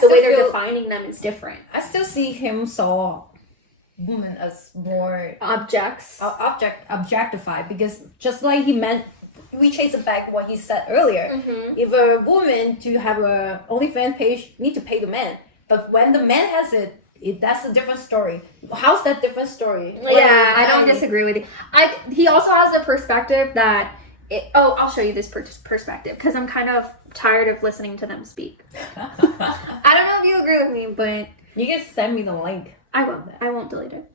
the way they're defining them is different. I still see him saw women as more objectified, because just like he meant, we chase it back what he said earlier. If a woman to have a OnlyFans page, need to pay the man, but when the man has it, that's a different story. How's that different story? Yeah, I don't disagree with you. He also has a perspective that I'll show you this perspective, because I'm kind of tired of listening to them speak. I don't know if you agree with me, but you can send me the link. I won't delete it.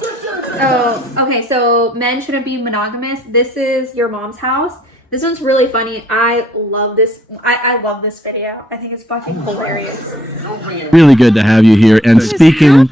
Oh, okay. So men shouldn't be monogamous. This is your mom's house. This one's really funny. I love this. I love this video. I think it's fucking hilarious. Really good to have you here. And speaking,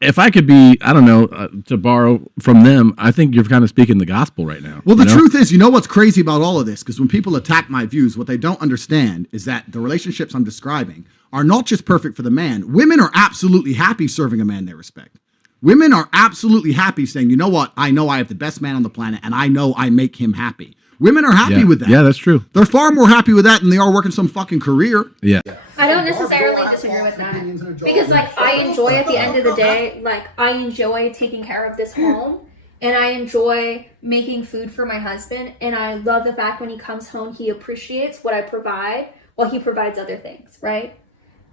if I could be, I don't know, to borrow from them, I think you're kind of speaking the gospel right now. Well, the truth is, you know what's crazy about all of this? Because when people attack my views, what they don't understand is that the relationships I'm describing are not just perfect for the man. Women are absolutely happy serving a man they respect. Women are absolutely happy saying, you know what? I know I have the best man on the planet, and I know I make him happy. Women are happy with that. Yeah, that's true. They're far more happy with that than they are working some fucking career. Yeah. I don't necessarily disagree with that. Because, like, I enjoy, at the end of the day, like, I enjoy taking care of this home. And I enjoy making food for my husband. And I love the fact when he comes home, he appreciates what I provide while he provides other things, right?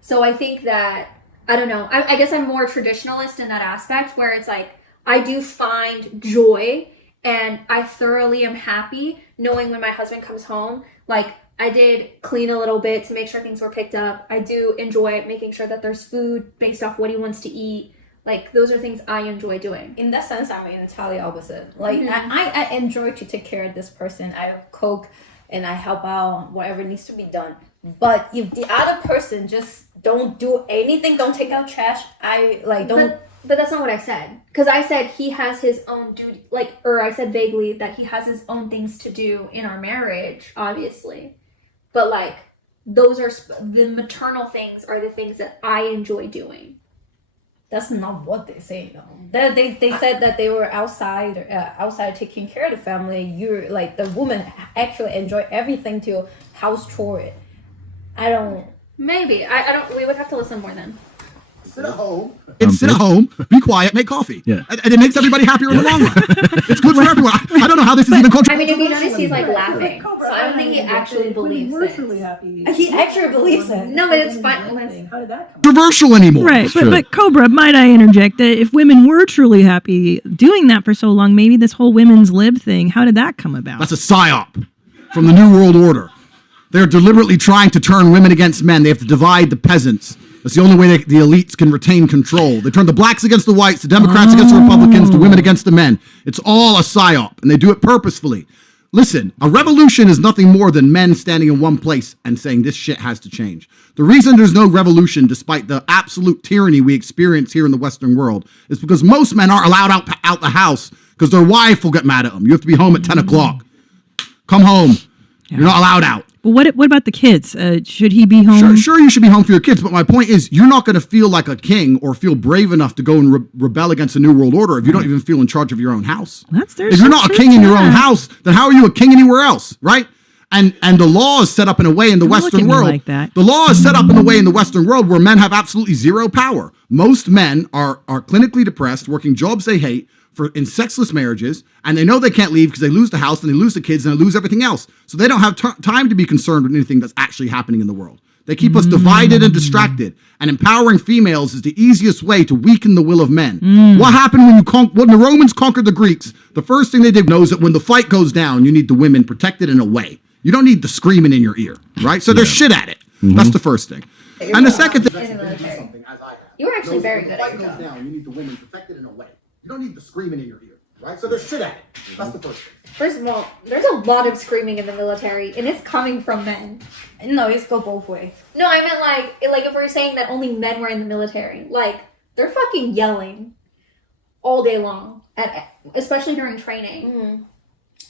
So I think that, I don't know, I guess I'm more traditionalist in that aspect, where it's like, I do find joy and I thoroughly am happy knowing when my husband comes home, like, I did clean a little bit to make sure things were picked up. I do enjoy making sure that there's food based off what he wants to eat. Like, those are things I enjoy doing. In that sense, I'm entirely opposite. Like, I enjoy to take care of this person. I cook and I help out whatever needs to be done. But if the other person just don't do anything, don't take out trash, But that's not what I said. Because I said he has his own duty, or I said vaguely that he has his own things to do in our marriage, obviously. But, like, those are, the maternal things are the things that I enjoy doing. That's not what they say, though. They said that they were outside taking care of the family. You're, like, the woman actually enjoy everything to house chore it. I don't... Maybe. I don't... We would have to listen more then. Sit at home. Sit at home, be quiet, make coffee. Yeah. And it makes everybody happier in the long run. It's good for everyone. I don't know how this is even controversial. I mean, if you notice, he's like laughing. So I don't think he actually believes it. He actually believes it. No, but it's fun. How did that come? Controversial anymore. Right. But Cobra, might I interject that if women were truly happy doing that for so long, maybe this whole women's lib thing, how did that come about? That's a psyop from the New World Order. They're deliberately trying to turn women against men. They have to divide the peasants. That's the only way the elites can retain control. They turn the blacks against the whites, the Democrats against the Republicans, the women against the men. It's all a psyop, and they do it purposefully. Listen, a revolution is nothing more than men standing in one place and saying this shit has to change. The reason there's no revolution, despite the absolute tyranny we experience here in the Western world, is because most men aren't allowed out the house because their wife will get mad at them. You have to be home at 10 o'clock. Come home. Yeah. You're not allowed out. But what about the kids? Should he be home? Sure, you should be home for your kids. But my point is, you're not going to feel like a king or feel brave enough to go and rebel against the New World Order if you don't even feel in charge of your own house. If you're not a king in your own house, then how are you a king anywhere else, right? And the law is set up in a way in the Western world. Like that. The law is set up in a way in the Western world where men have absolutely zero power. Most men are clinically depressed, working jobs they hate, in sexless marriages, and they know they can't leave because they lose the house and they lose the kids and they lose everything else. So they don't have time to be concerned with anything that's actually happening in the world. They keep us divided and distracted, and empowering females is the easiest way to weaken the will of men. What happened when the Romans conquered the Greeks? The first thing they did knows that when the fight goes down, you need the women protected in a way. You don't need the screaming in your ear, right? So they're shit at it. That's the first thing. And the second thing, you were actually very good at it. You need the women protected in a way. You don't need the screaming in your ear, right? So they're shit at it. That's the first thing. First of all, there's a lot of screaming in the military, and it's coming from men. No, it's go both ways. No, I meant like if we're saying that only men were in the military, like, they're fucking yelling all day long, especially during training.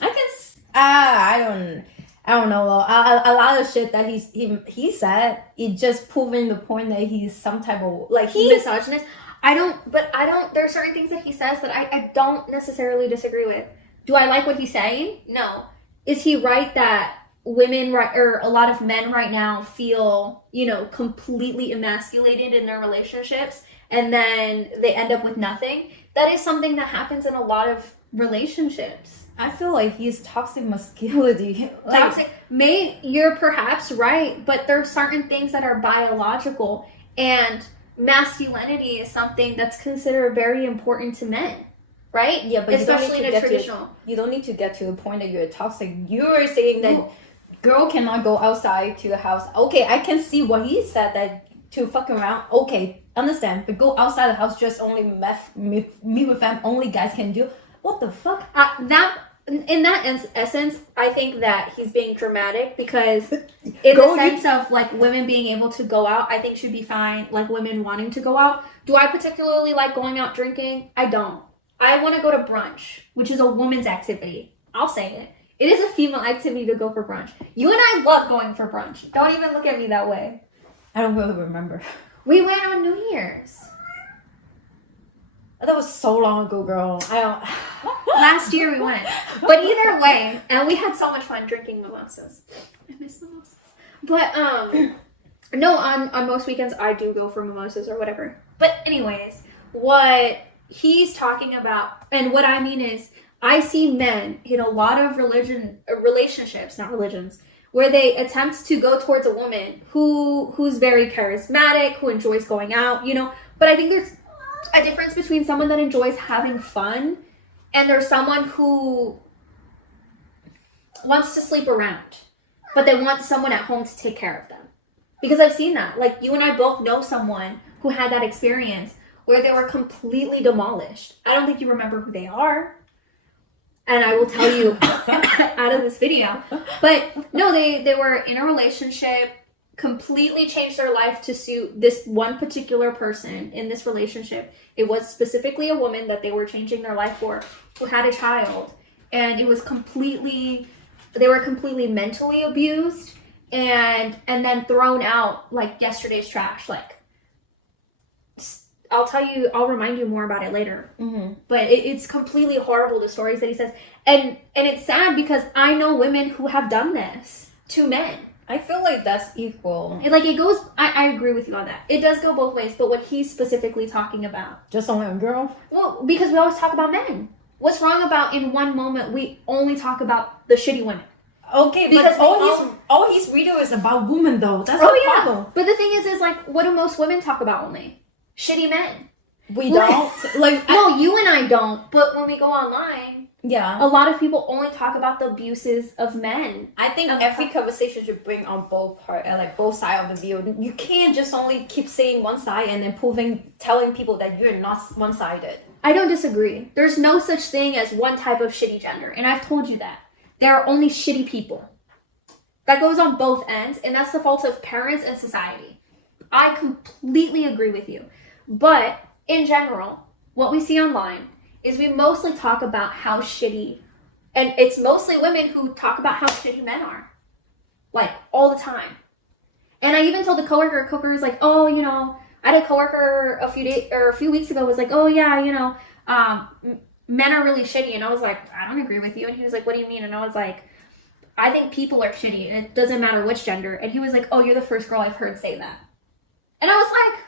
I guess I don't know though. A lot of shit that he said, it just proving the point that he's some type of misogynist. There are certain things that he says that I don't necessarily disagree with. Do I like what he's saying? No. Is he right that women or a lot of men right now feel, you know, completely emasculated in their relationships, and then they end up with nothing. That is something that happens in a lot of relationships. I feel like he's toxic masculinity. You're perhaps right, but there are certain things that are biological, and masculinity is something that's considered very important to men, right? Yeah, but especially in a traditional. You don't need to get to the point that you're toxic. You're saying that girl cannot go outside to the house. Okay, I can see what he said, that to fuck around. Okay, understand. But go outside the house, just only meet with them. Only guys can do. What the fuck? In that essence, I think that he's being dramatic, because in the sense of like women being able to go out, I think should be fine. Like women wanting to go out. Do I particularly like going out drinking? I don't. I want to go to brunch, which is a woman's activity. I'll say it. It is a female activity to go for brunch. You and I love going for brunch. Don't even look at me that way. I don't really remember. We went on New Year's. That was so long ago, girl. Last year we went. But either way, and we had so much fun drinking mimosas. I miss mimosas. But no, on most weekends I do go for mimosas or whatever. But anyways, what he's talking about, and what I mean is, I see men in a lot of relationships, not religions, where they attempt to go towards a woman who's very charismatic, who enjoys going out, you know. But I think there's a difference between someone that enjoys having fun and there's someone who wants to sleep around, but they want someone at home to take care of them. Because I've seen that. Like, you and I both know someone who had that experience where they were completely demolished. I don't think you remember who they are, and I will tell you out of this video. But no, they were in a relationship, completely changed their life to suit this one particular person in this relationship. It was specifically a woman that they were changing their life for, who had a child, and they were completely mentally abused and then thrown out like yesterday's trash. Like, I'll remind you more about it later. Mm-hmm. But it's completely horrible, the stories that he says. And it's sad because I know women who have done this to men. I feel like that's equal. It goes, I agree with you on that. It does go both ways, but what he's specifically talking about. Just only a girl? Well, because we always talk about men. What's wrong about in one moment we only talk about the shitty women? Okay, because all his video is about women though. That's the problem. But the thing is like, what do most women talk about only? Shitty men. We don't. No, you and I don't. But when we go online, yeah, a lot of people only talk about the abuses of men. I think every conversation should bring on both parts, like both sides of the video. You can't just only keep saying one side and then telling people that you're not one-sided. I don't disagree. There's no such thing as one type of shitty gender, and I've told you that. There are only shitty people. That goes on both ends, and that's the fault of parents and society. I completely agree with you. But in general, what we see online is we mostly talk about how shitty, and it's mostly women who talk about how shitty men are, like all the time. And I even told the coworker was like, oh, you know, I had a coworker a few weeks ago was like, oh yeah, you know, men are really shitty. And I was like, I don't agree with you. And he was like, what do you mean? And I was like, I think people are shitty, and it doesn't matter which gender. And he was like, oh, you're the first girl I've heard say that. And I was like,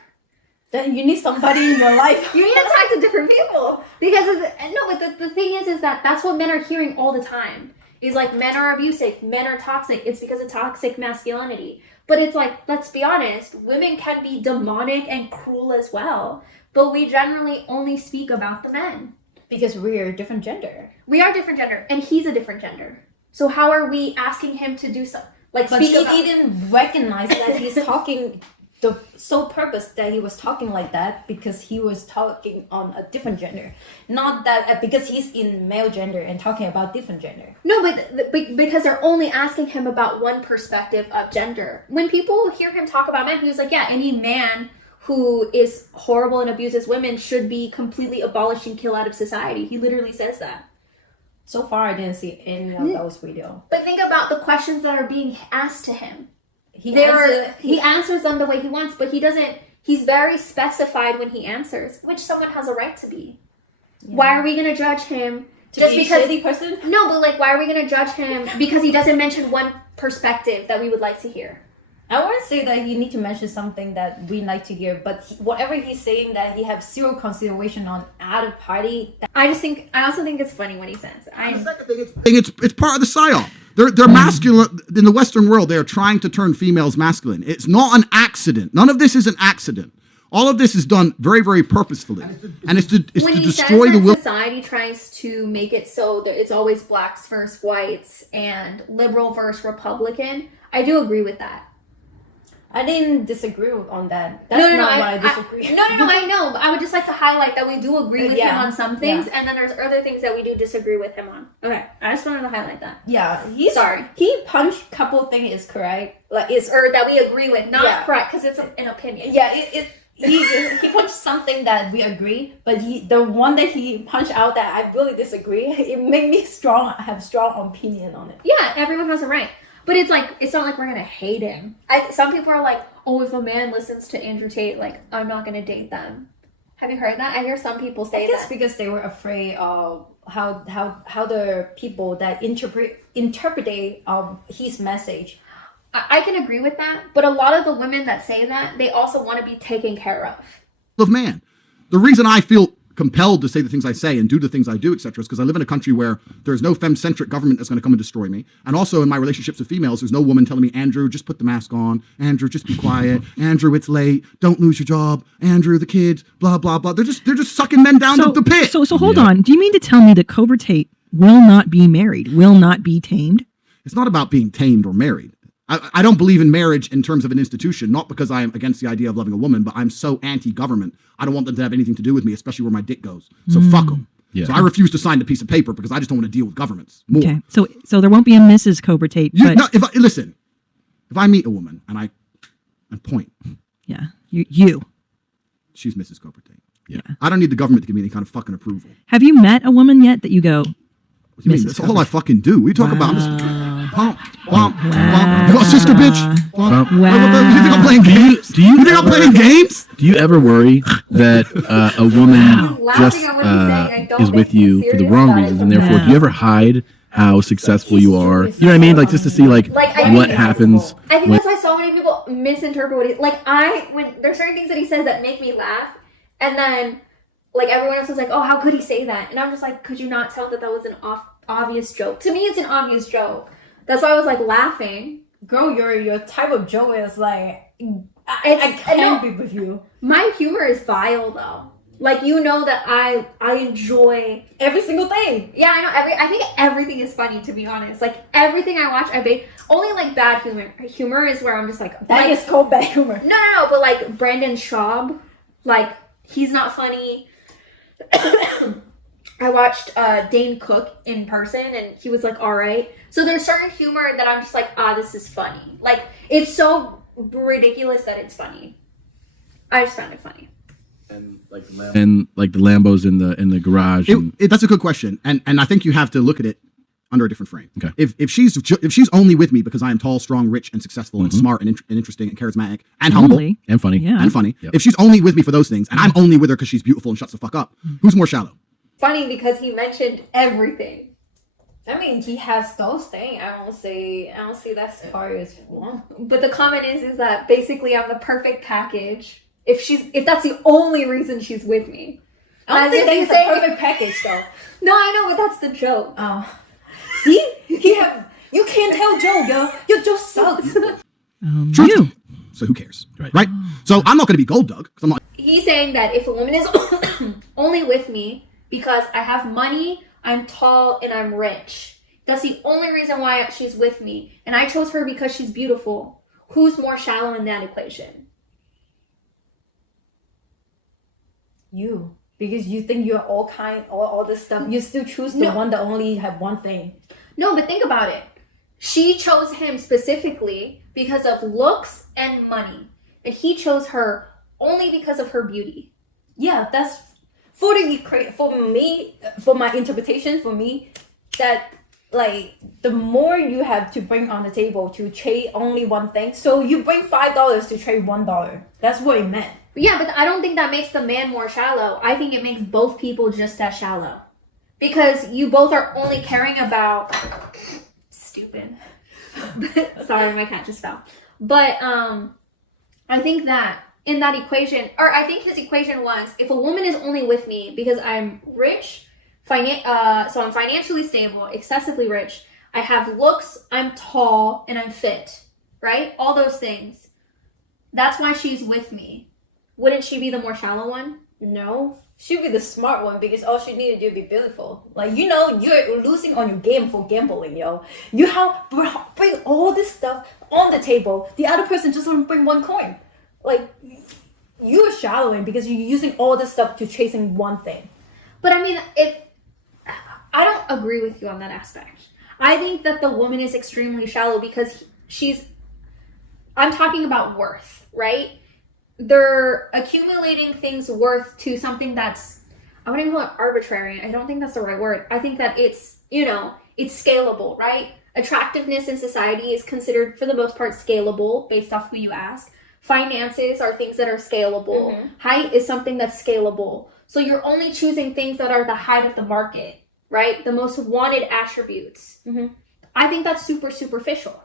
then you need somebody in your life. You need to talk to different people. Because, but the thing is that that's what men are hearing all the time. Is like, men are abusive, men are toxic. It's because of toxic masculinity. But it's like, let's be honest, women can be demonic and cruel as well. But we generally only speak about the men. Because we're a different gender. We are different gender, and he's a different gender. So how are we asking him to do something? Like, but he didn't recognize that he's talking... The sole purpose that he was talking like that because he was talking on a different gender, not that because he's in male gender and talking about different gender. No, but because they're only asking him about one perspective of gender. When people hear him talk about men, he was like, yeah, any man who is horrible and abuses women should be completely abolished and killed out of society. He literally says that. So far, I didn't see any of those videos. But think about the questions that are being asked to him. He answers them the way he wants, but he's very specified when he answers, which someone has a right to be. Yeah. Why are we going to judge him just be because a shitty person? No, but like, why are we gonna judge him because he doesn't mention one perspective that we would like to hear? I want to say that you need to mention something that we like to hear, but whatever he's saying that he has zero consideration on other party. I also think it's funny when he says it. The second thing, it's part of the Scion. They're masculine in the Western world. They're trying to turn females masculine. It's not an accident. None of this is an accident. All of this is done very, very purposefully, and it's to destroy the will. Society tries to make it so that it's always blacks versus whites and liberal versus Republican. I do agree with that. I didn't disagree on that. That's not what I disagree. No, I know. But I would just like to highlight that we do agree with him on some things, and then there's other things that we do disagree with him on. Okay, I just wanted to highlight that. Yeah, sorry. He punched couple things is correct, like or that we agree with, not correct, because it's an opinion. Yeah, he punched something that we agree, but the one that he punched out that I really disagree, it made me have strong opinion on it. Yeah, everyone has a right. But it's like, it's not like we're gonna hate him. Some people are like, oh, if a man listens to Andrew Tate, like, I'm not gonna date them. Have you heard that? I hear some people say that. I guess because they were afraid of how the people that interpret his message. I can agree with that, but a lot of the women that say that, they also want to be taken care of man. The reason I feel compelled to say the things I say and do the things I do, etc., is because I live in a country where there's no femcentric government that's going to come and destroy me. And also in my relationships with females, there's no woman telling me, Andrew, just put the mask on. Andrew, just be quiet. Andrew, it's late. Don't lose your job. Andrew, the kids, blah, blah, blah. They're just sucking men down the pit. So hold on. Do you mean to tell me that Cobra Tate will not be married, will not be tamed? It's not about being tamed or married. I don't believe in marriage in terms of an institution, not because I am against the idea of loving a woman, but I'm so anti-government. I don't want them to have anything to do with me, especially where my dick goes. So fuck them. Yeah. So I refuse to sign the piece of paper because I just don't want to deal with governments more. Okay. So there won't be a Mrs. Cobra Tate. If I meet a woman and point. Yeah. You. She's Mrs. Cobra Tate. Yeah. I don't need the government to give me any kind of fucking approval. Have you met a woman yet that you go, what do you mean? That's all I fucking do. What are you talking about? I'm just pump. You got a sister, bitch? You think I'm playing games? Do you think I'm playing games? Do you ever worry that a woman just is with you for the wrong reasons, and therefore, do you ever hide how successful you are? You know what I mean? Like just to see what happens. I think that's why so many people misinterpret what he when there's certain things that he says that make me laugh, and then everyone else is like, oh, how could he say that? And I'm just like, could you not tell that was an obvious joke? To me, it's an obvious joke. That's why I was laughing. Girl, your type of joke is I can't be with you. My humor is vile though. You know that I enjoy every single thing. Yeah, I know I think everything is funny, to be honest. Everything I watch, only bad humor. Humor is where I'm just that is called bad humor. No, but Brandon Schaub, he's not funny. I watched Dane Cook in person, and he was all right. So there's certain humor that I'm just this is funny. It's so ridiculous that it's funny. I just found it funny. And the Lambos in the garage. That's a good question, and I think you have to look at it under a different frame. Okay. If she's only with me because I am tall, strong, rich, and successful, and smart, and interesting, and charismatic, and humble, and funny, Yep. If she's only with me for those things, and I'm only with her because she's beautiful and shuts the fuck up, who's more shallow? Funny because he mentioned everything. I mean, he has those things. I don't see that part as wrong. But the comment is that basically I'm the perfect package. If that's the only reason she's with me. I don't think that's a perfect package though. No, I know, but that's the joke. Oh. See? You can't tell Joe, yo. Your Joe sucks. True. So who cares? Right? So I'm not going to be gold dug. I'm not. He's saying that if a woman is only with me because I have money, I'm tall, and I'm rich. That's the only reason why she's with me. And I chose her because she's beautiful. Who's more shallow in that equation? You. Because you think you're all this stuff. You still choose the one that only have one thing. No, but think about it. She chose him specifically because of looks and money. And he chose her only because of her beauty. Yeah, that's for me, for my interpretation, for me, that the more you have to bring on the table to trade only one thing, so you bring $5 to trade $1. That's what it meant. Yeah, but I don't think that makes the man more shallow. I think it makes both people just as shallow. because you both are only caring about stupid. Sorry, my cat just fell. But I think that in that equation, or I think his equation was, if a woman is only with me because I'm rich, so I'm financially stable, excessively rich, I have looks, I'm tall, and I'm fit, right? All those things. That's why she's with me. Wouldn't she be the more shallow one? No. She'd be the smart one because all she needed to do is be beautiful. Like, you know, you're losing on your game for gambling, yo. You have bring all this stuff on the table. The other person just want to bring one coin. Like, you're shallowing because you're using all this stuff to chasing one thing. But I mean, I don't agree with you on that aspect. I think that the woman is extremely shallow because I'm talking about worth, right? They're accumulating things worth to something that's, I wouldn't call it arbitrary. I don't think that's the right word. I think that it's, it's scalable, right? Attractiveness in society is considered, for the most part, scalable based off who you ask. Finances are things that are scalable. Mm-hmm. Height is something that's scalable. So you're only choosing things that are the height of the market, right? The most wanted attributes. Mm-hmm. I think that's super superficial.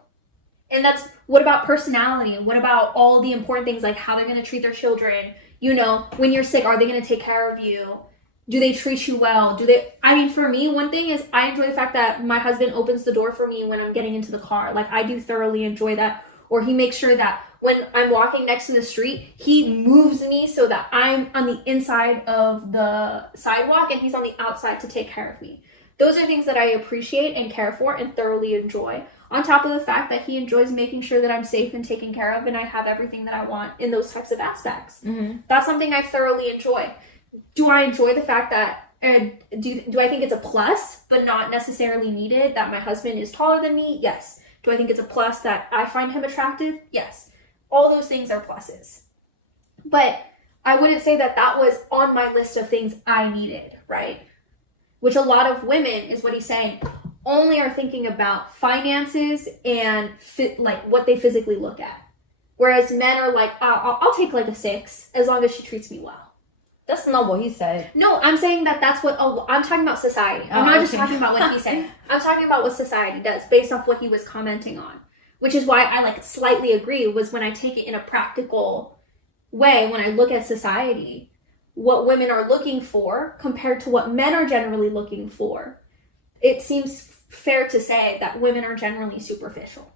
And that's, what about personality? What about all the important things, like how they're going to treat their children? When you're sick, are they going to take care of you? Do they treat you well? For me, one thing is I enjoy the fact that my husband opens the door for me when I'm getting into the car. Like, I do thoroughly enjoy that. Or he makes sure that when I'm walking next in the street, he moves me so that I'm on the inside of the sidewalk and he's on the outside to take care of me. Those are things that I appreciate and care for and thoroughly enjoy. On top of the fact that he enjoys making sure that I'm safe and taken care of and I have everything that I want in those types of aspects. Mm-hmm. That's something I thoroughly enjoy. Do I enjoy the fact that, do I think it's a plus, but not necessarily needed, that my husband is taller than me? Yes. Do I think it's a plus that I find him attractive? Yes. All those things are pluses. But I wouldn't say that that was on my list of things I needed, right? Which a lot of women, is what he's saying, only are thinking about finances and what they physically look at. Whereas men are like, I'll take like a 6 as long as she treats me well. That's not what he said. No, I'm saying that's what, I'm talking about society. I'm not just talking about what he said. I'm talking about what society does based off what he was commenting on. Which is why I slightly agree, was when I take it in a practical way, when I look at society, what women are looking for compared to what men are generally looking for. It seems fair to say that women are generally superficial.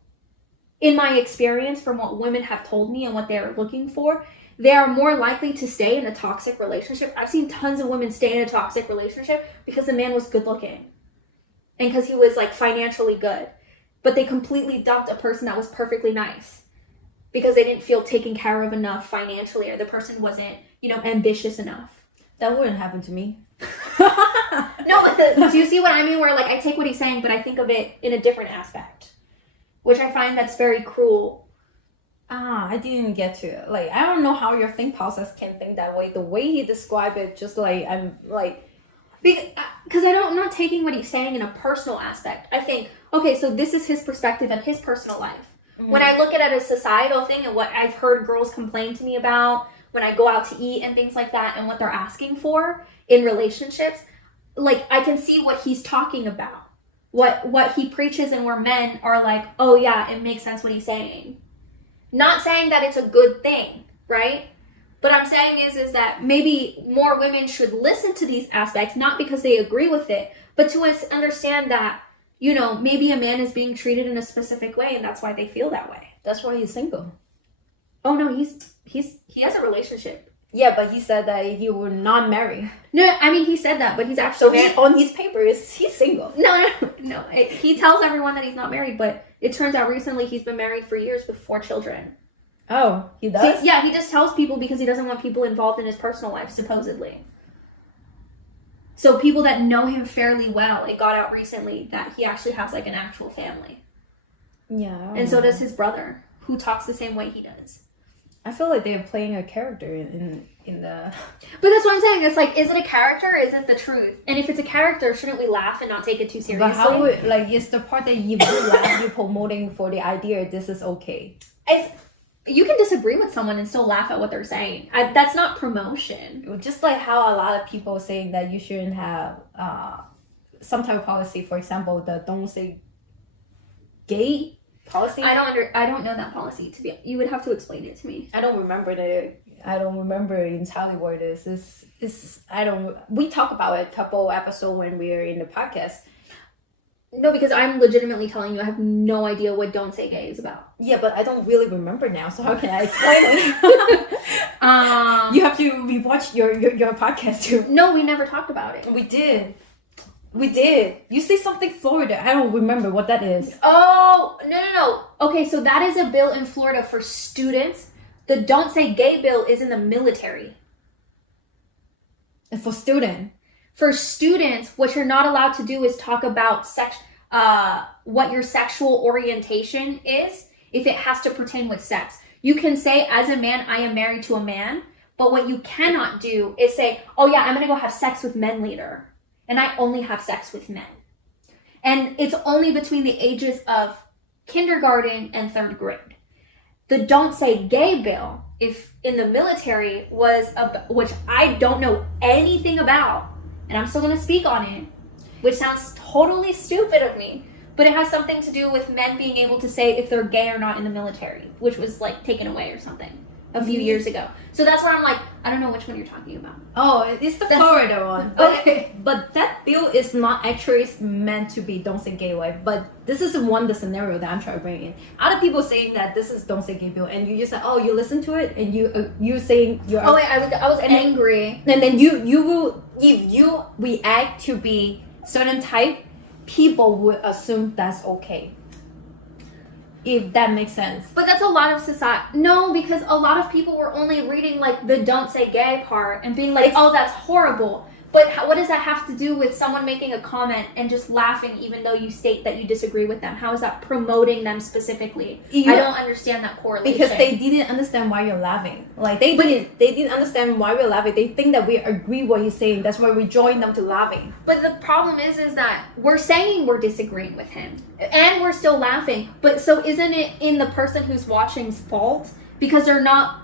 In my experience, from what women have told me and what they are looking for, they are more likely to stay in a toxic relationship. I've seen tons of women stay in a toxic relationship because the man was good looking and because he was financially good. But they completely dumped a person that was perfectly nice because they didn't feel taken care of enough financially, or the person wasn't, ambitious enough. That wouldn't happen to me. No, but do you see what I mean? Where I take what he's saying, but I think of it in a different aspect, which I find that's very cruel. I didn't get to it. I don't know how your think process can think that way. The way he described it, just I'm because I'm not taking what he's saying in a personal aspect. I think, okay, so this is his perspective and his personal life. Mm-hmm. When I look at it as a societal thing and what I've heard girls complain to me about when I go out to eat and things like that, and what they're asking for in relationships, I can see what he's talking about. What he preaches, and where men are like, oh yeah, it makes sense what he's saying. Not saying that it's a good thing, right? But I'm saying is that maybe more women should listen to these aspects, not because they agree with it, but to understand that, maybe a man is being treated in a specific way and that's why they feel that way. That's why he's single. Oh no, he has a relationship. Yeah, but he said that he would not marry. No, he said that, but he's actually on his papers, he's single. No. He tells everyone that he's not married, but it turns out recently he's been married for years with 4 children. Oh, he does? Yeah, he just tells people because he doesn't want people involved in his personal life, supposedly. So people that know him fairly well, it got out recently that he actually has an actual family. Yeah. And so does his brother, who talks the same way he does. I feel like they're playing a character in the... But that's what I'm saying. It's is it a character or is it the truth? And if it's a character, shouldn't we laugh and not take it too seriously? But how would, it's the part that you laugh, you're promoting for the idea this is okay. You can disagree with someone and still laugh at what they're saying. That's not promotion. Just how a lot of people saying that you shouldn't have some type of policy. For example, the don't say gay policy. I don't know that policy. You would have to explain it to me. I don't remember entirely what it is. We talk about it a couple episodes when we were in the podcast. No, because I'm legitimately telling you I have no idea what Don't Say Gay is about. Yeah, but I don't really remember now, so how can I explain it? You have to rewatch your podcast too. No, we never talked about it. We did. You say something Florida. I don't remember what that is. Oh, no. Okay, so that is a bill in Florida for students. The Don't Say Gay bill is in the military. And for students. For students, what you're not allowed to do is talk about what your sexual orientation is if it has to pertain with sex. You can say, as a man, I am married to a man, but what you cannot do is say, oh yeah, I'm gonna go have sex with men later, and I only have sex with men. And it's only between the ages of kindergarten and 3rd grade. The Don't Say Gay bill, if in the military, which I don't know anything about, and I'm still going to speak on it, which sounds totally stupid of me, but it has something to do with men being able to say if they're gay or not in the military, which was like taken away or something a few years ago. So that's why I'm like, I don't know which one you're talking about. Oh, it's the Florida one. Okay. But that bill is not actually meant to be Don't Say Gay way, but this is the scenario that I'm trying to bring in. Other people saying that this is Don't Say Gay bill, and you just say, oh, you listen to it, and you saying you're... Oh, wait, I was angry. And then you will, if you react to be certain type, people would assume that's okay. If that makes sense. But that's a lot of society. No, because a lot of people were only reading like the Don't Say Gay part and being like, oh, that's horrible. But what does that have to do with someone making a comment and just laughing even though you state that you disagree with them? How is that promoting them specifically? I don't understand that correlation. Because they didn't understand why you're laughing. Like they didn't understand why we're laughing. They think that we agree what he's saying. That's why we join them to laughing. But the problem is that we're saying we're disagreeing with him and we're still laughing. But so isn't it in the person who's watching's fault because they're not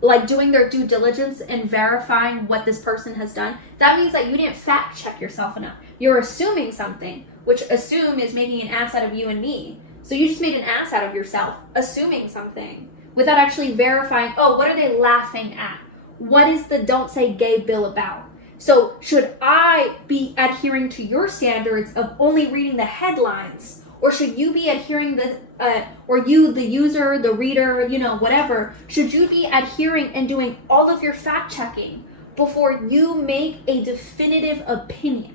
like doing their due diligence and verifying what this person has done? That means that you didn't fact check yourself enough. You're assuming something, which assume is making an ass out of you and me. So you just made an ass out of yourself, assuming something without actually verifying, oh, what are they laughing at? What is the Don't Say Gay bill about? So should I be adhering to your standards of only reading the headlines? Or should you be adhering or you, the user, the reader, whatever, should you be adhering and doing all of your fact checking before you make a definitive opinion?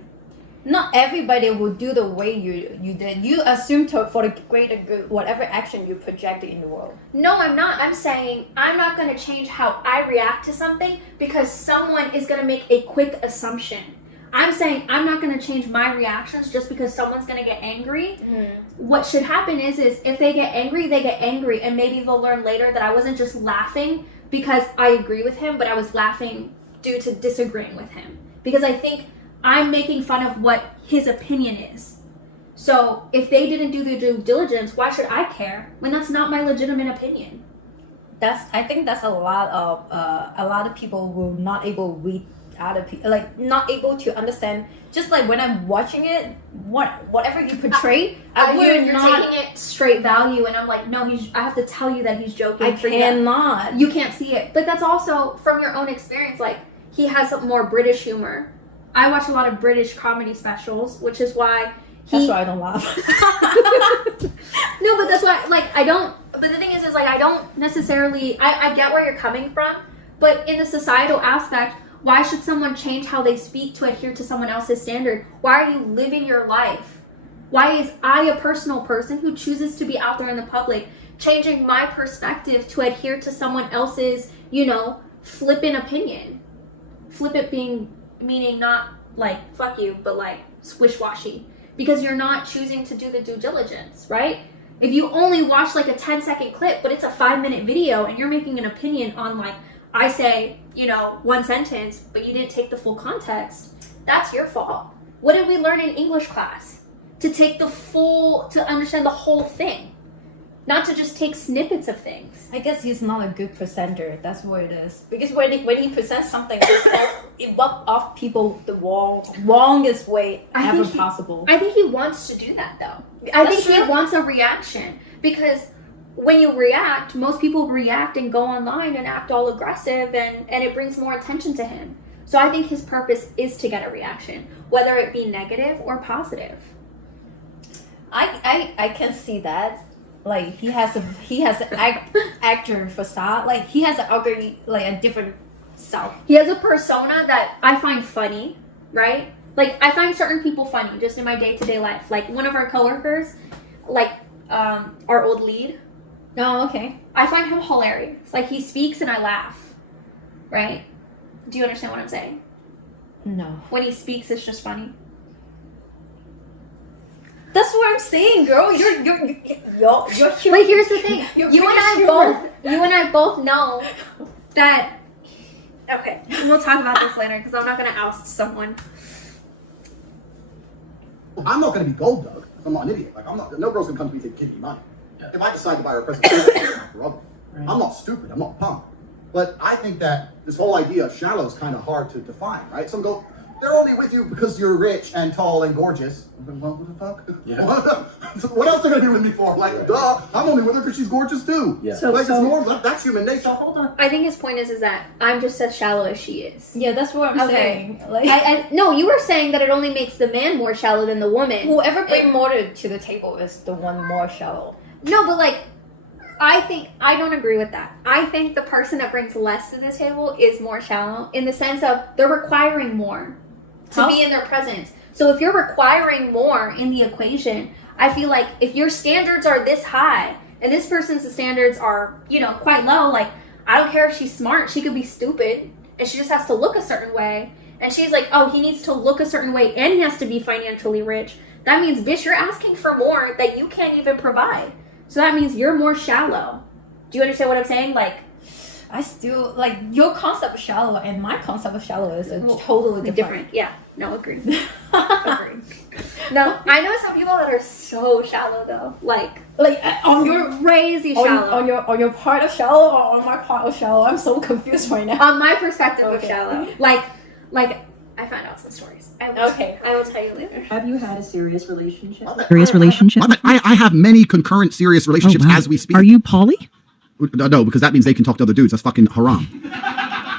Not everybody will do the way you did. You assume for the greater good, whatever action you projected in the world. No, I'm not. I'm saying I'm not going to change how I react to something because someone is going to make a quick assumption. I'm saying I'm not going to change my reactions just because someone's going to get angry. Mm-hmm. What should happen is if they get angry, and maybe they'll learn later that I wasn't just laughing because I agree with him, but I was laughing due to disagreeing with him. Because I think I'm making fun of what his opinion is. So if they didn't do their due diligence, why should I care when that's not my legitimate opinion? I think that's a lot of people will not able to read other people, like not able to understand. Just like when I'm watching it, whatever you portray, you're taking it straight value, and I'm like, no, I have to tell you that he's joking. I cannot. You can't see it, but that's also from your own experience. Like he has some more British humor. I watch a lot of British comedy specials, which is why that's why I don't laugh. No, but that's why, I don't. But the thing is I don't necessarily. I get where you're coming from, but in the societal aspect. Why should someone change how they speak to adhere to someone else's standard? Why are you living your life? Why is I, a personal person who chooses to be out there in the public, changing my perspective to adhere to someone else's, flippant opinion? Flippant meaning not like, fuck you, but like swish-washy. Because you're not choosing to do the due diligence, right? If you only watch like a 10-second clip, but it's a 5-minute video and you're making an opinion on like, I say, one sentence, but you didn't take the full context, that's your fault. What did we learn in English class? To understand the whole thing. not to just take snippets of things. I guess he's not a good presenter. That's what it is. Because when he presents something, it rubs off people the wrongest way ever possible. I think he wants to do that though. I think he wants a reaction, because when you react, most people react and go online and act all aggressive, and it brings more attention to him. So I think his purpose is to get a reaction, whether it be negative or positive. I can see that. Like he has an actor facade. Like he has a different self. He has a persona that I find funny, right? Like I find certain people funny just in my day-to-day life. Like one of our coworkers, like our old lead. Oh, okay. I find him hilarious. Like he speaks and I laugh, right? Do you understand what I'm saying? No. When he speaks, it's just funny. That's what I'm saying, girl. You're But here's the thing. You and I both know that. Okay, we'll talk about this later because I'm not gonna oust someone. I'm not going to be gold dug. I'm not an idiot. Like no girl's going to come to me and say, "Give me money." If I decide to buy her a present, it's my brother. Right. I'm not stupid. I'm not punk. But I think that this whole idea of shallow is kind of hard to define, right? Some go, they're only with you because you're rich and tall and gorgeous. Well, what the fuck? Yeah. What else are they going to be with me for? Like, duh, I'm only with her because she's gorgeous too. Yeah. So it's normal. That's human nature. Hold on. I think his point is that I'm just as shallow as she is. Yeah, that's what I'm saying. Like, no, you were saying that it only makes the man more shallow than the woman. Whoever brings more to the table is the one more shallow. No, but like, I don't agree with that. I think the person that brings less to the table is more shallow in the sense of they're requiring more to be in their presence. So if you're requiring more in the equation, I feel like if your standards are this high and this person's standards are, quite low, like I don't care if she's smart, she could be stupid and she just has to look a certain way. And she's like, oh, he needs to look a certain way and he has to be financially rich. That means, bitch, you're asking for more that you can't even provide. So that means you're more shallow. Do you understand what I'm saying? Like, I still, like, your concept of shallow and my concept of shallow is totally different. Yeah. No, agree. Agree. No, I know some people that are so shallow though. Like on your crazy shallow. On your part of shallow or on my part of shallow? I'm so confused right now. On my perspective of shallow. Like I found out some stories. I will tell you later. Have you had a serious relationship? Serious relationship? I have many concurrent serious relationships as we speak. Are you poly? No, because that means they can talk to other dudes. That's fucking haram.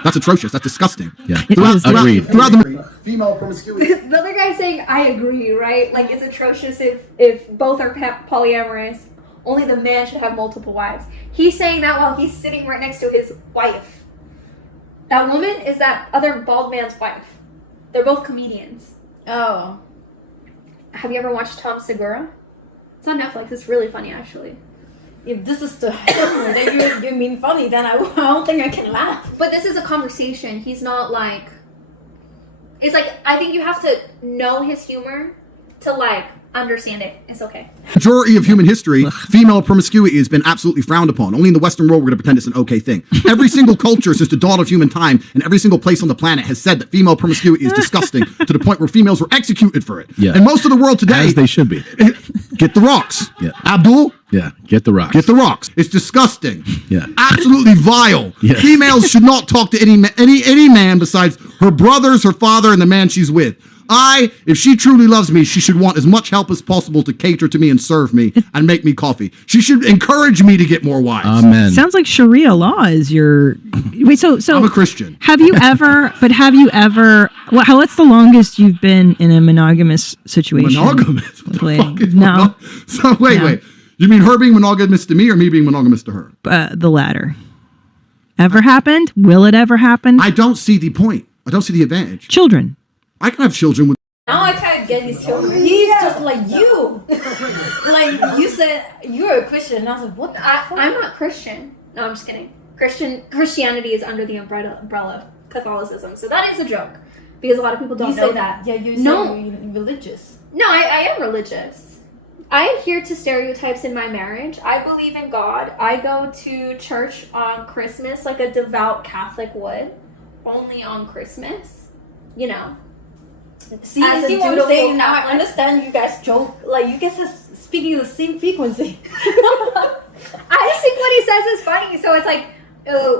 That's atrocious. That's disgusting. Yeah. Agreed. Throughout the female promiscuity. The other guy's saying, I agree, right? Like, it's atrocious if both are polyamorous. Only the man should have multiple wives. He's saying that while he's sitting right next to his wife. That woman is that other bald man's wife. They're both comedians. Oh. Have you ever watched Tom Segura? It's on Netflix. It's really funny, actually. If this is the humor that you mean funny, then I don't think I can laugh. But this is a conversation. He's not like... It's like, I think you have to know his humor to, like, understand it. It's okay. Majority of human history, female promiscuity has been absolutely frowned upon. Only in the Western world we're going to pretend it's an okay thing. Every single culture since the dawn of human time and every single place on the planet has said that female promiscuity is disgusting to the point where females were executed for it. Yeah. And most of the world today... As they should be. Get the rocks. Yeah. Abdul? Yeah, get the rocks. Get the rocks. It's disgusting. Yeah. Absolutely vile. Yes. Females should not talk to any man besides her brothers, her father, and the man she's with. If she truly loves me, she should want as much help as possible to cater to me and serve me and make me coffee. She should encourage me to get more wives. Amen. Sounds like Sharia law is your... Wait, so I'm a Christian. Have you ever... What's the longest you've been in a monogamous situation? Monogamous? No. So wait. You mean her being monogamous to me or me being monogamous to her? The latter. Ever happened? Will it ever happen? I don't see the point. I don't see the advantage. Children. I can have children with... Now I can't get his children. He's just like you. Like you said, you're a Christian. And I was like, what the fuck? I'm not Christian. No, I'm just kidding. Christianity is under the umbrella of Catholicism. So that is a joke. Because a lot of people don't know that. Yeah, you say you're religious. No, I am religious. I adhere to stereotypes in my marriage. I believe in God. I go to church on Christmas like a devout Catholic would. Only on Christmas. See what I'm saying? Now I understand you guys joke. Like, you guys are speaking the same frequency. I just think what he says is funny. So it's like,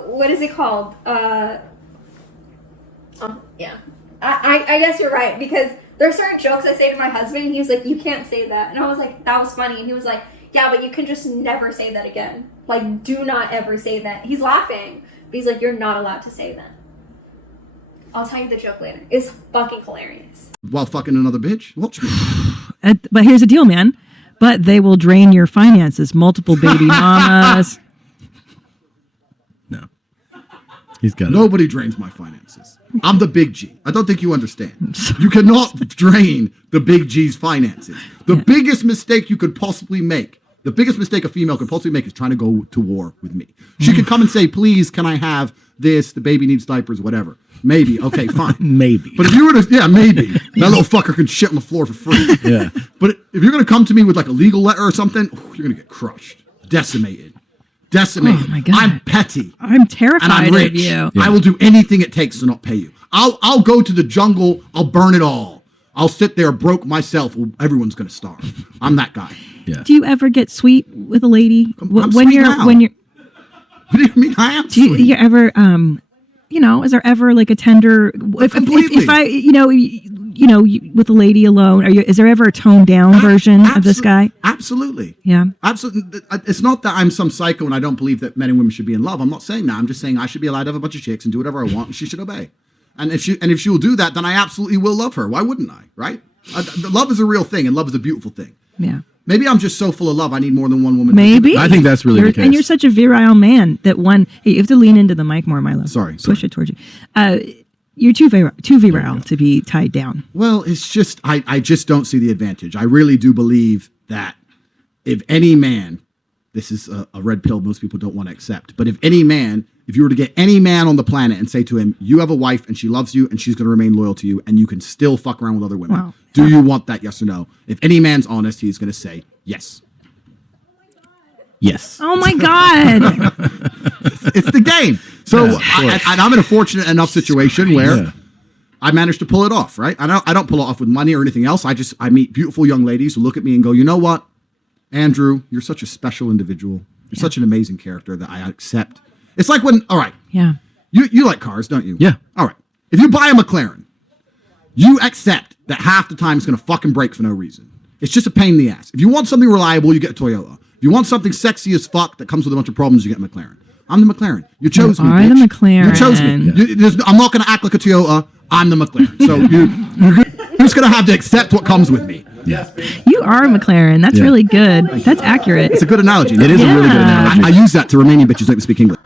what is it called? Yeah. I guess you're right, because there are certain jokes I say to my husband, and he was like, you can't say that. And I was like, that was funny. And he was like, yeah, but you can just never say that again. Like, do not ever say that. He's laughing, but he's like, you're not allowed to say that. I'll tell you the joke later. It's fucking hilarious. While fucking another bitch? Watch me. But here's the deal, man. But they will drain your finances. Multiple baby mamas. No. He's got Nobody drains my finances. I'm the big G. I don't think you understand. You cannot drain the big G's finances. The biggest mistake you could possibly make, the biggest mistake a female could possibly make is trying to go to war with me. She could come and say, please, can I have this? The baby needs diapers, whatever. Maybe. Okay, fine. Maybe. But if you were to, maybe. That little fucker can shit on the floor for free. Yeah. But if you're going to come to me with like a legal letter or something, you're going to get crushed. Decimated. Oh my God. I'm petty. I'm terrified And I'm rich. of you. Yeah. I will do anything it takes to not pay you. I'll go to the jungle. I'll burn it all. I'll sit there broke myself. Everyone's going to starve. I'm that guy. Yeah. Do you ever get sweet with a lady I'm when sweet you're now. when you're? What do you mean? I am Do you, sweet. you ever is there ever like a tender if I with a lady alone, is there ever a toned down version of this guy? Absolutely. Yeah. Absolutely. It's not that I'm some psycho and I don't believe that men and women should be in love. I'm not saying that. I'm just saying I should be allowed to have a bunch of chicks and do whatever I want, and she should obey. And if she will do that, then I absolutely will love her. Why wouldn't I? Right? Love is a real thing, and love is a beautiful thing. Yeah. Maybe I'm just so full of love. I need more than one woman. Maybe. I think that's really the case. And you're such a virile man that hey, you have to lean into the mic more, Milo. Sorry. Push it towards you. You're too virile to be tied down. Well, it's just I just don't see the advantage. I really do believe that if any man, this is a red pill most people don't want to accept, but if you were to get any man on the planet and say to him, you have a wife and she loves you and she's going to remain loyal to you and you can still fuck around with other women. Wow. Do you want that? Yes or no? If any man's honest, he's going to say yes. Yes. Oh my God. It's the game. So I'm in a fortunate enough situation where I managed to pull it off, right? I don't pull it off with money or anything else. I meet beautiful young ladies who look at me and go, you know what, Andrew, you're such a special individual. You're such an amazing character that I accept. It's like when, all right. Yeah. You like cars, don't you? Yeah. All right. If you buy a McLaren, you accept that half the time it's going to fucking break for no reason. It's just a pain in the ass. If you want something reliable, you get a Toyota. If you want something sexy as fuck that comes with a bunch of problems, you get a McLaren. I'm the McLaren. You chose me, bitch. The McLaren. You chose me. I'm not going to act like a Toyota. I'm the McLaren. So you're just going to have to accept what comes with me. Yeah. You are a McLaren. That's really good. That's accurate. It's a good analogy. It is a really good analogy. I use that to Romanian bitches that speak English.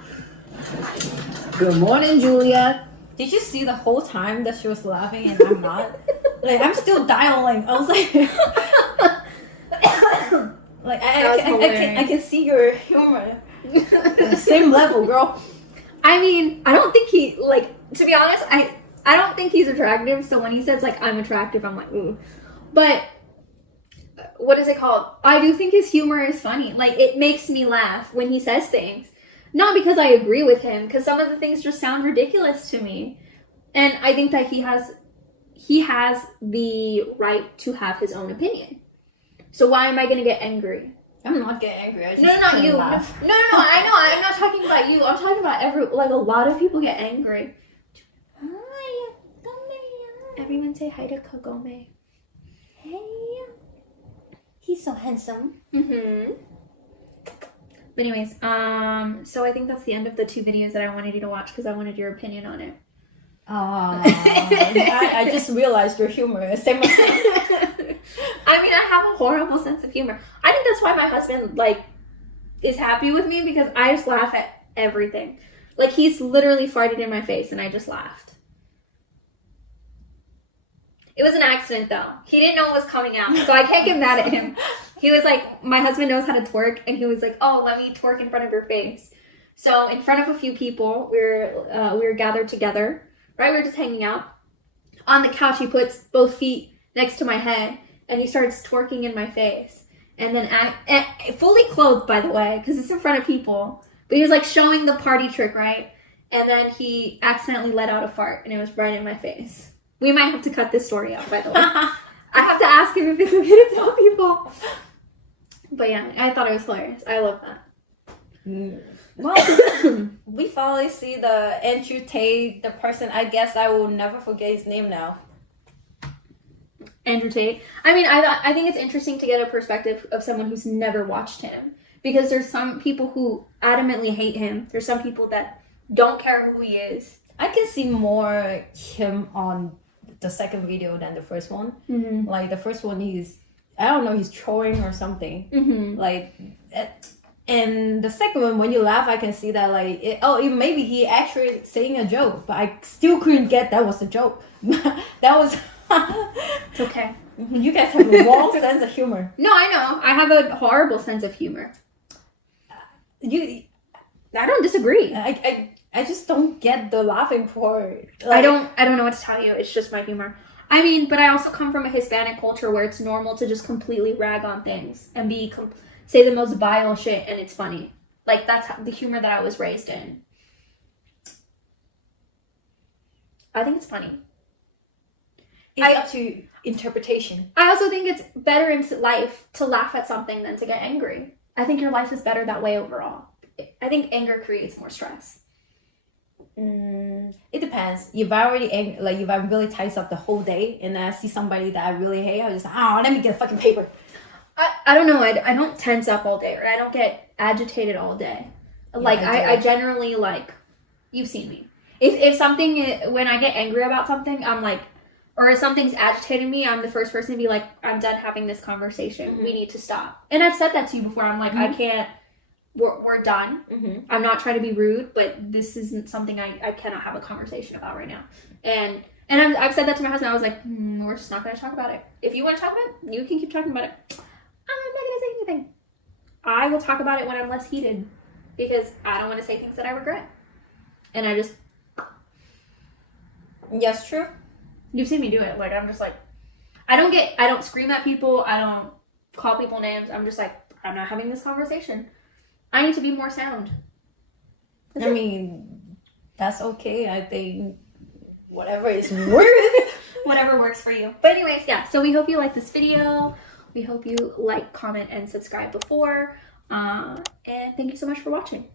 Good morning, Julia. Did you see the whole time that she was laughing and I'm not? Like, I'm still dialing. I was like, like I can see your humor. Same level, girl. I mean, I don't think he, to be honest, I don't think he's attractive. So when he says, I'm attractive, I'm like, ooh. But what is it called? I do think his humor is funny. It makes me laugh when he says things. Not because I agree with him, because some of the things just sound ridiculous to me. And I think that he has the right to have his own opinion. So why am I going to get angry? I'm not getting angry. I just No, not you. laugh. No, I know. I'm not talking about you. I'm talking about a lot of people get angry. Hi, everyone say hi to Kagome. Hey, he's so handsome. Mm-hmm. But anyways, so I think that's the end of the 2 videos that I wanted you to watch because I wanted your opinion on it. I just realized your humor is same as I mean, I have a horrible sense of humor. I think that's why my husband, is happy with me because I just laugh at everything. He's literally farted in my face and I just laughed. It was an accident, though. He didn't know it was coming out, so I can't get mad at him. He was like, my husband knows how to twerk, and he was like, oh, let me twerk in front of your face. So in front of a few people, we were gathered together, right? We were just hanging out. On the couch, he puts both feet next to my head, and he starts twerking in my face. And then, fully clothed, by the way, because it's in front of people. But he was, showing the party trick, right? And then he accidentally let out a fart, and it was right in my face. We might have to cut this story out, by the way. I have to ask him if it's okay to tell people. But yeah, I thought it was hilarious. I love that. Well, we finally see the Andrew Tate, the person. I guess I will never forget his name now. Andrew Tate. I mean, I think it's interesting to get a perspective of someone who's never watched him, because there's some people who adamantly hate him. There's some people that don't care who he is. I can see more him on the second video than the first one. Mm-hmm. Like the first one, he's trolling or something. Mm-hmm. Like, and the second one, when you laugh, I can see that maybe he actually saying a joke, but I still couldn't get that was a joke. That was. It's okay. You guys have a wrong sense of humor. No, I know. I have a horrible sense of humor. I don't disagree. I just don't get the laughing part. I don't know what to tell you. It's just my humor. I mean, but I also come from a Hispanic culture where it's normal to just completely rag on things and say the most vile shit, and it's funny. Like, that's the humor that I was raised in. I think it's funny. It's up to interpretation. I also think it's better in life to laugh at something than to get angry. I think your life is better that way overall. I think anger creates more stress. It depends. If I already if I'm really tight up the whole day and I see somebody that I really hate, I'm just like, let me get a fucking paper. I don't know. I don't tense up all day, or I don't get agitated all day. Yeah, Like I generally you've seen me. If something, when I get angry about something, I'm like, or if something's agitating me, I'm the first person to be like, I'm done having this conversation. Mm-hmm. We need to stop. And I've said that to you before. I'm like, I can't. We're done. Mm-hmm. I'm not trying to be rude, but this isn't something I cannot have a conversation about right now. And I've said that to my husband. I was like, we're just not going to talk about it. If you want to talk about it, you can keep talking about it. I'm not going to say anything. I will talk about it when I'm less heated, because I don't want to say things that I regret. And I just... Yes, true. You've seen me do it. Like, I'm just like... I don't scream at people. I don't call people names. I'm just like, I'm not having this conversation. I need to be more sound. I mean, that's okay. I think whatever is worth. Whatever works for you. But anyways, yeah. So we hope you like this video. We hope you like, comment, and subscribe before. And thank you so much for watching.